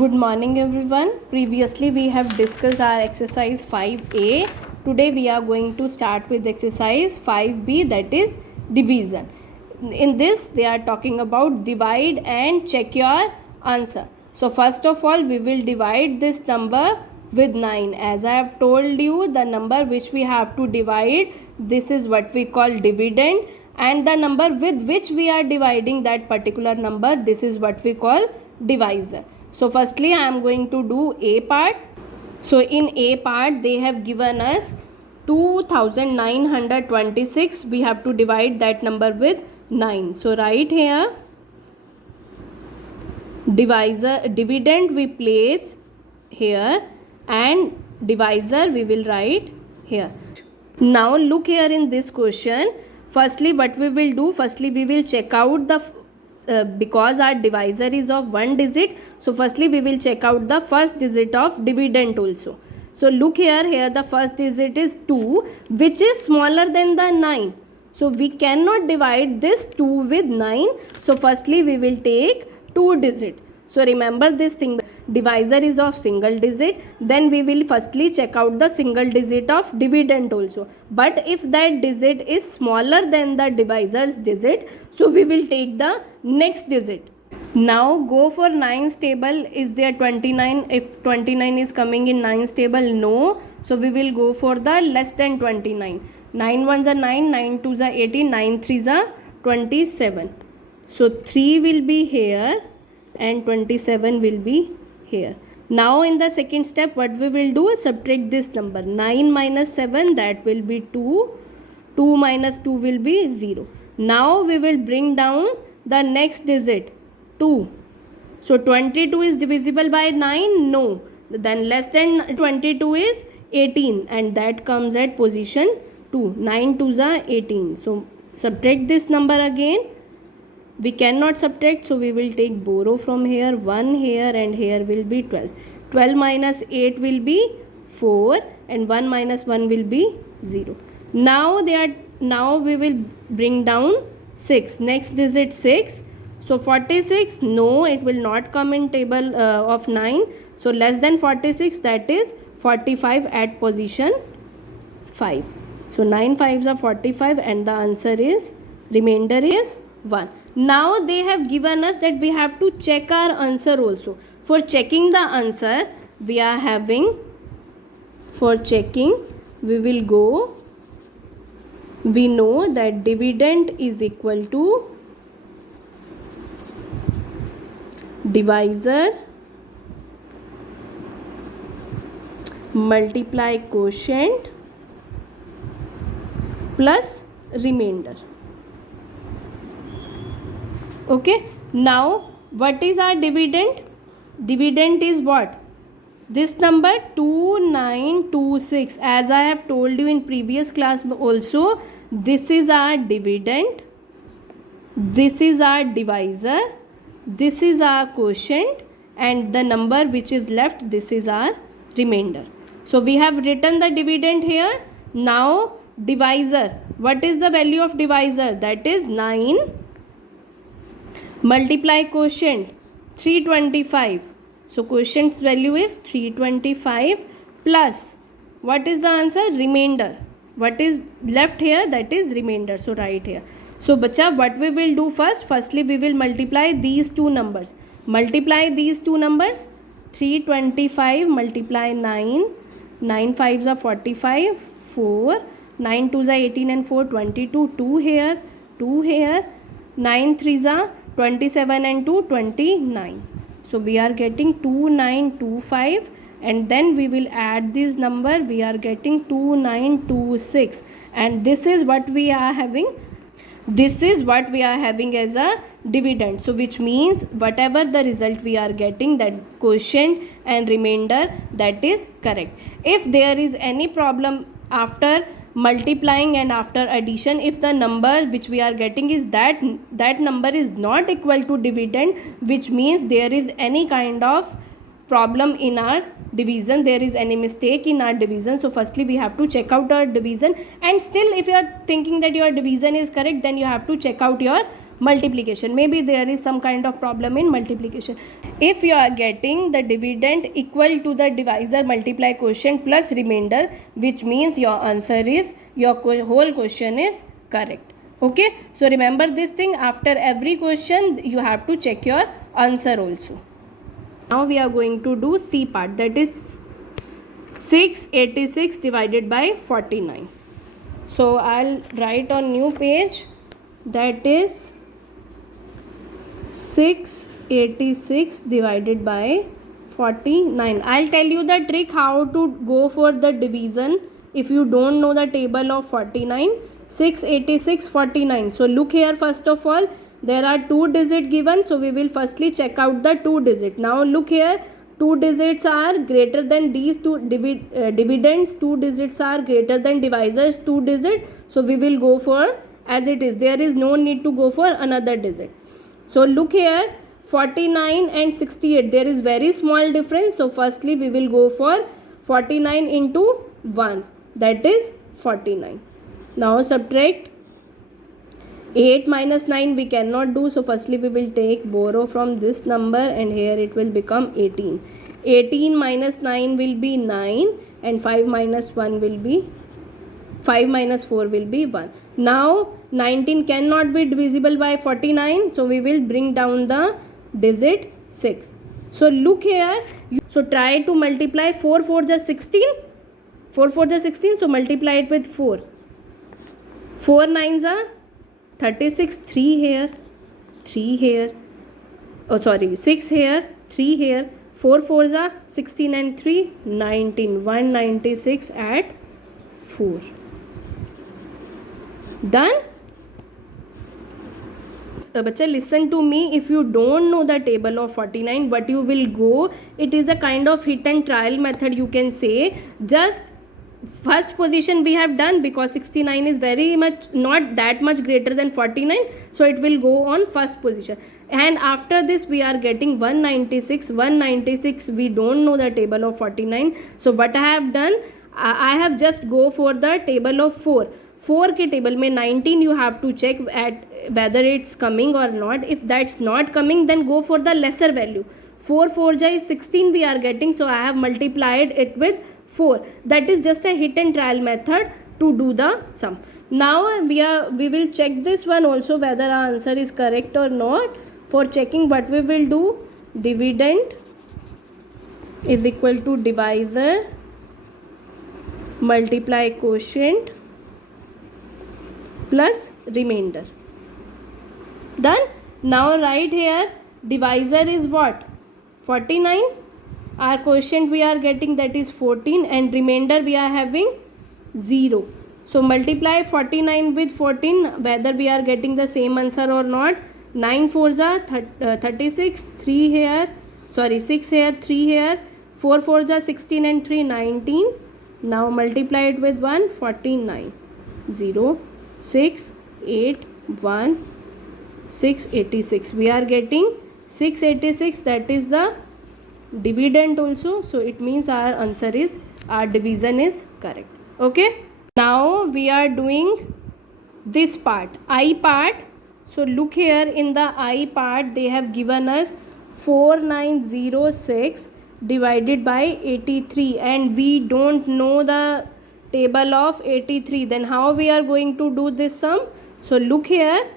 Good morning everyone. Previously we have discussed our exercise 5A. Today we are going to start with exercise 5B, that is division. In this they are talking about divide and check your answer. So first of all we will divide this number with 9. As I have told you, the number which we have to divide, this is what we call dividend, and the number with which we are dividing that particular number, this is what we call divisor. So firstly I am going to do A part. So in A part they have given us 2926. We have to divide that number with 9. So write here dividend we place here and divisor we will write here. Now look here in this question. Firstly what we will do, firstly we will check out the because our divisor is of one digit, so firstly we will check out the first digit of dividend also. So look here the first digit is 2, which is smaller than the 9, so we cannot divide this 2 with 9. So firstly we will take 2 digit. So remember this thing, divisor is of single digit, then we will firstly check out the single digit of dividend also. But if that digit is smaller than the divisor's digit, so we will take the next digit. Now go for 9's table. Is there 29? If 29 is coming in 9's table, no. So we will go for the less than 29. 9 ones are 9, 9 twos are 18, 9 threes are 27. So 3 will be here and 27 will be here. Now in the second step what we will do is subtract this number. 9 minus 7, that will be 2. 2 minus 2 will be 0. Now we will bring down the next digit, 2. So 22 is divisible by 9? No. Then less than 22 is 18 and that comes at position 2. 9 twos are 18. So subtract this number again. We cannot subtract, so we will take borrow from here, 1 here and here will be 12. 12 minus 8 will be 4 and 1 minus 1 will be 0. Now we will bring down 6. Next digit 6. So 46, no, it will not come in table of 9. So less than 46, that is 45 at position 5. So 9 5s are 45 and the answer is, remainder is 1. Now they have given us that we have to check our answer also. For checking the answer we are having, for checking we will go, we know that dividend is equal to divisor multiply quotient plus remainder. Okay, now what is our dividend? Dividend is what? This number 2926. As I have told you in previous class also, this is our dividend, this is our divisor, this is our quotient, and the number which is left, this is our remainder. So we have written the dividend here. Now divisor, what is the value of divisor? That is 9 multiply quotient 325. So quotient's value is 325 plus, what is the answer? Remainder. What is left here? That is remainder. So write here. So bacha, what we will do first? Firstly we will multiply these two numbers. Multiply these two numbers. 325 multiply 9. 9 5s are 45. 4. 9 2s are 18 and 4 22. 2 here. 2 here. 9 3s are 27 and 2 29. So we are getting 2925 and then we will add this number, we are getting 2926, and this is what we are having. This is what we are having as a dividend. So which means whatever the result we are getting, that quotient and remainder, that is correct. If there is any problem after multiplying and after addition, if the number which we are getting is that number is not equal to dividend, which means there is any kind of problem in our division, there is any mistake in our division. So firstly we have to check out our division, and still if you are thinking that your division is correct, then you have to check out your multiplication. Maybe there is some kind of problem in multiplication. If you are getting the dividend equal to the divisor multiply quotient plus remainder, which means your answer is, your whole question is correct. Okay, so remember this thing, after every question you have to check your answer also. Now we are going to do C part, that is 686 divided by 49. So I'll write on new page, that is 686 divided by 49. I'll tell you the trick how to go for the division if you don't know the table of 49. 686 49. So look here, first of all there are 2 digits given, so we will firstly check out the 2 digits. Now look here, 2 digits are greater than these two dividends, 2 digits are greater than divisors 2 digits, so we will go for as it is. There is no need to go for another digit. So look here, 49 and 68, there is very small difference, so firstly we will go for 49 into 1, that is 49. Now subtract 8 minus 9 we cannot do, so firstly we will take borrow from this number and here it will become 18. 18 minus 9 will be 9 and 5 minus 4 will be 1. Now 19 cannot be divisible by 49, so we will bring down the digit 6. So look here, so try to multiply 4 4 just 16. 4 4 just 16, so multiply it with 4. 4 9s are 36, 3 here, 3 here, oh sorry 6 here, 3 here, 4 4s are 16 and 3 19, 196 at 4. Done? Bacha, listen to me, if you don't know the table of 49, what you will go, it is a kind of hit and trial method, you can say. Just first position we have done, because 69 is very much not that much greater than 49, so it will go on first position. And after this we are getting 196 we don't know the table of 49, so what I have done, I have just go for the table of 4 के table में 19 you have to check at whether it's coming or not. If that's not coming, then go for the lesser value. 4 4 is 16 we are getting, so I have multiplied it with 4. That is just a hit and trial method to do the sum. Now we will check this one also whether our answer is correct or not. For checking, what we will do, dividend is equal to divisor multiply quotient plus remainder. Done? Now write here, divisor is what? 49. Our quotient we are getting, that is 14, and remainder we are having 0. So multiply 49 with 14, whether we are getting the same answer or not. 9 4s are 36, 3 here, sorry 6 here, 3 here, 4 4s are 16 and 3 19. Now multiply it with 1, 49. 0 6 8 1 686. We are getting 686, that is the dividend also, so it means our answer is, our division is correct. Okay, now we are doing this part, I part. So look here, in the I part they have given us 4906 divided by 83, and we don't know the table of 83. Then how we are going to do this sum? So look here,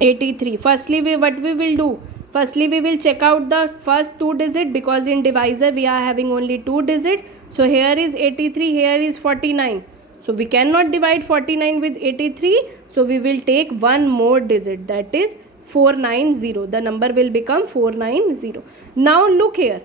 83. Firstly what we will do? Firstly we will check out the first 2 digits, because in divisor we are having only 2 digits. So here is 83, here is 49. So we cannot divide 49 with 83. So we will take one more digit, that is 490. The number will become 490. Now look here.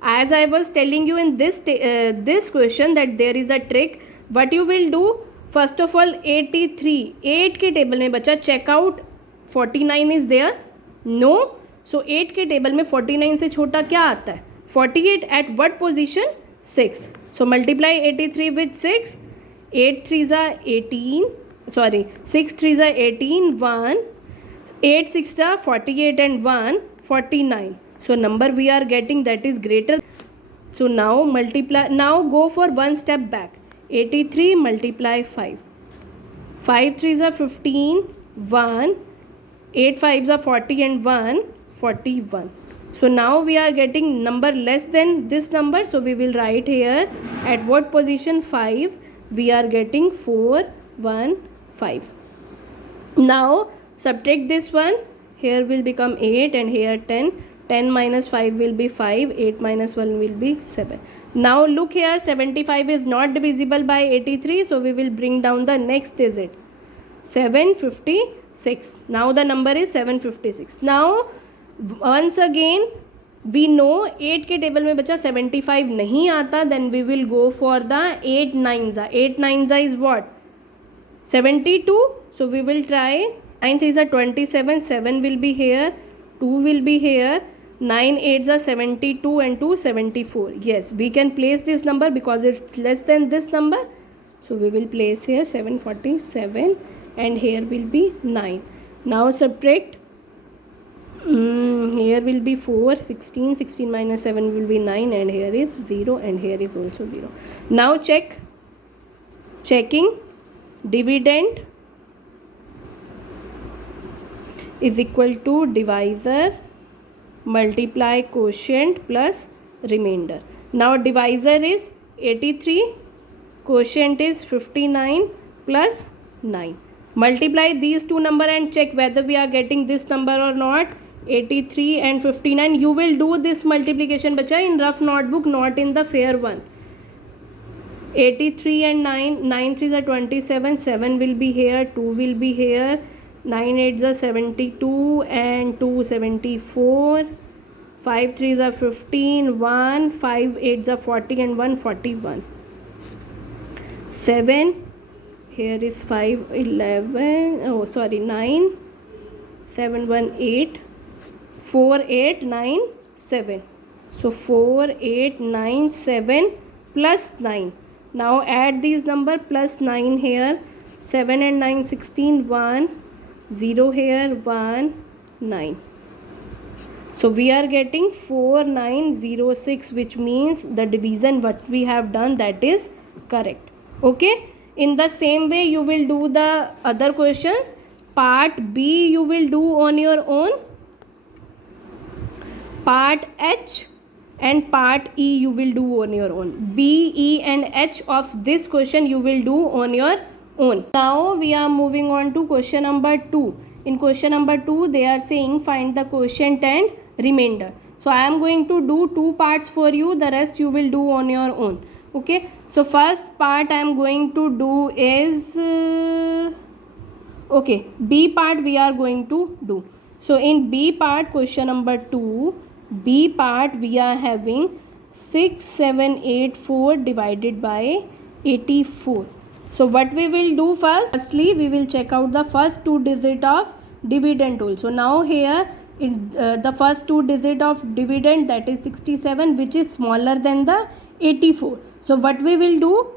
As I was telling you in this question that there is a trick. What you will do? First of all, 83. 8 के table में बच्चा check out 49 is there? No. So 8 के table में 49 से छोटा क्या आता है? 48 at what position? 6. So multiply 83 with 6. 8 3s are 18. Sorry, 6 3s are 18. 1. 8 6 are 48 and 1 49. So number we are getting, that is greater. So now multiply. Now go for one step back. 83 multiply 5. 5 3s are 15. 1, 8 5s are 40 and 1, 41. So now we are getting number less than this number. So we will write here at what position? 5. We are getting 4, 1, 5. Now subtract this one. Here will become 8 and here 10. 10 minus 5 will be 5. 8 minus 1 will be 7. Now look here, 75 is not divisible by 83. So we will bring down the next digit. 756. Now the number is 756. Now once again we know 8 के table में बचा 75 नहीं आता, then we will go for the 8 9s. 8 9s is what? 72. So we will try 9 3s are 27. 7 will be here, 2 will be here. 9 8s are 72 and 2 74. Yes, we can place this number because it's less than this number. So we will place here 747 and here will be 9. Now subtract. Here will be 4, 16. 16 minus 7 will be 9 and here is 0 and here is also 0. Now check. Checking. Dividend is equal to divisor multiply quotient plus remainder. Now divisor is 83, quotient is 59 plus 9. Multiply these two number and check whether we are getting this number or not. 83 and 59. You will do this multiplication bacha in rough notebook, not in the fair one. 83 and 9. 9 3s are 27. 7 will be here, 2 will be here. 9 8s are 72 and 2 74. 5 3s are 15. 1 5 8s are 40 and 1 41. 7. Here is 5 11. Oh sorry, 9 7 1 8. 4 8 9 7. So 4 8 9 7 plus 9. Now add these number plus 9 here. 7 and 9 16. 1 0 here, 1 9. So we are getting 4906, which means the division what we have done, that is correct. Okay, in the same way you will do the other questions. Part B you will do on your own. Part H and part E you will do on your own. B, E and H of this question you will do on your own. Now we are moving on to question number 2. In question number 2 they are saying find the quotient and remainder. So I am going to do 2 parts for you, the rest you will do on your own. Okay, so first part I am going to do is okay, B part we are going to do. So in B part, question number 2, B part we are having 6784 divided by 84. So what we will do firstly we will check out the first 2 digit of dividend also. Now here in the first 2 digit of dividend, that is 67, which is smaller than the 84. So what we will do?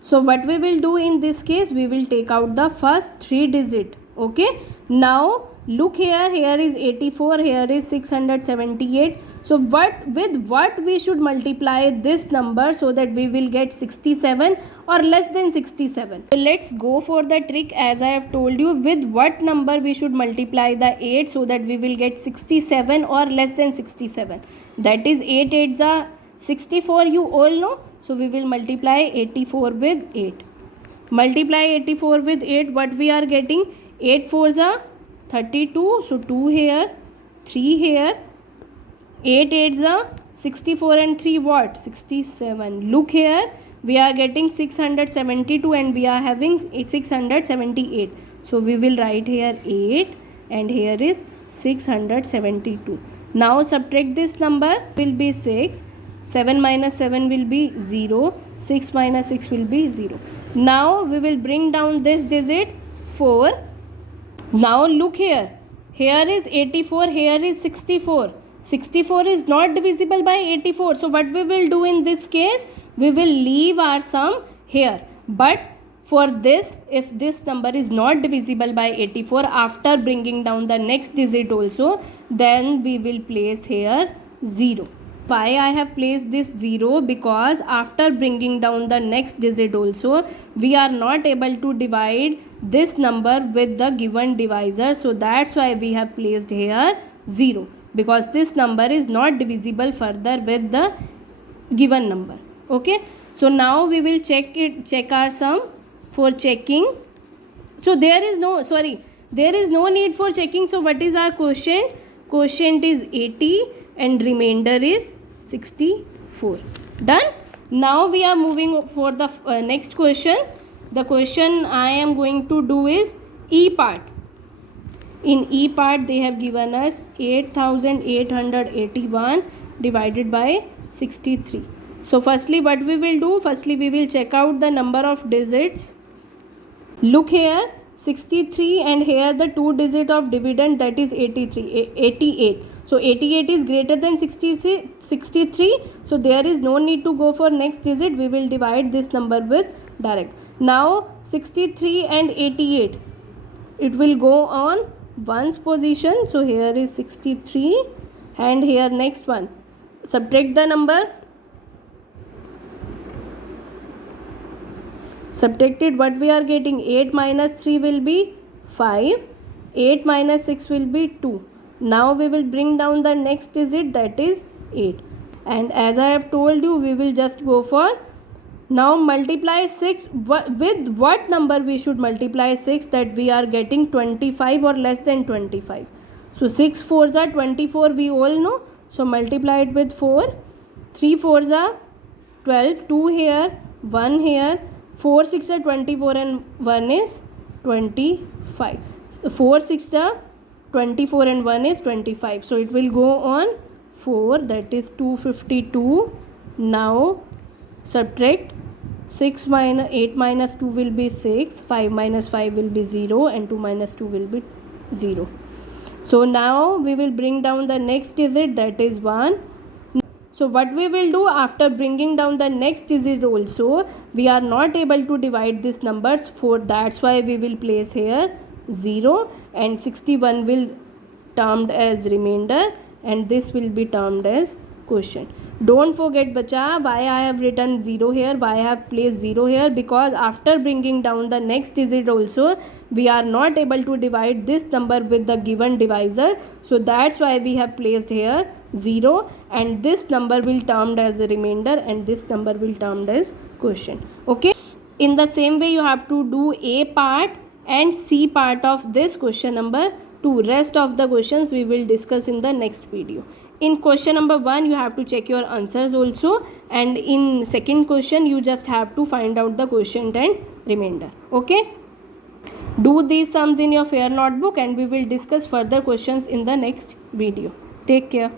So what we will do in this case, we will take out the first 3 digit. Okay, now look here, here is 84, here is 678. So with what we should multiply this number so that we will get 67 or less than 67. So let's go for the trick. As I have told you, with what number we should multiply the 8 so that we will get 67 or less than 67. That is 8 8s are 64, you all know. So we will multiply 84 with 8. Multiply 84 with 8, what we are getting? 8 4s are 32, so 2 here, 3 here. 8 8s are 64 and 3 what? 67. Look here, we are getting 672 and we are having 678. So we will write here 8 and here is 672. Now subtract this number, will be 6. 7 minus 7 will be 0. 6 minus 6 will be 0. Now we will bring down this digit 4. Now look here, here is 84, here is 64. 64 is not divisible by 84. So what we will do in this case, we will leave our sum here. But for this, if this number is not divisible by 84 after bringing down the next digit also, then we will place here 0. Why I have placed this 0? Because after bringing down the next digit also, we are not able to divide this number with the given divisor. So that's why we have placed here 0, because this number is not divisible further with the given number. Okay, so now we will check our sum. For checking, so there is no need for checking. So what is our quotient? Quotient is 80 and remainder is 64. Done. Now we are moving for the next question. The question I am going to do is E part. In E part they have given us 8881 divided by 63. So firstly what we will do? Firstly we will check out the number of digits. Look here, 63, and here the two digit of dividend, that is 88. So 88 is greater than 63. So there is no need to go for next digit. We will divide this number with direct. Now 63 and 88, it will go on ones position. So here is 63 and here next one. Subtract the number. Subtracted, what we are getting? 8 minus 3 will be 5. 8 minus 6 will be 2. Now we will bring down the next digit, that is 8. And as I have told you, we will just go for, now multiply 6 with what number we should multiply 6, that we are getting 25 or less than 25. So 6 4s are 24, we all know. So multiply it with 4. 3 4s are 12. 2 here, 1 here. 4 6 are 24 and 1 is 25. 4 6 are 24 and 1 is 25. So it will go on 4, that is 252. Now subtract 6 minus 8 minus 2 will be 6. 5 minus 5 will be 0 and 2 minus 2 will be 0. So now we will bring down the next digit, that is 1. So what we will do, after bringing down the next digit also, we are not able to divide these numbers. For that's why we will place here 0, and 61 will termed as remainder and this will be termed as quotient. Don't forget bacha, why I have written 0 here, why I have placed 0 here, because after bringing down the next digit also, we are not able to divide this number with the given divisor. So that's why we have placed here 0, and this number will termed as a remainder and this number will termed as quotient. Okay, in the same way you have to do A part and C part of this question number 2. Rest of the questions we will discuss in the next video. In question number 1 you have to check your answers also, and in second question you just have to find out the quotient and remainder. Okay, do these sums in your fair notebook and we will discuss further questions in the next video. Take care.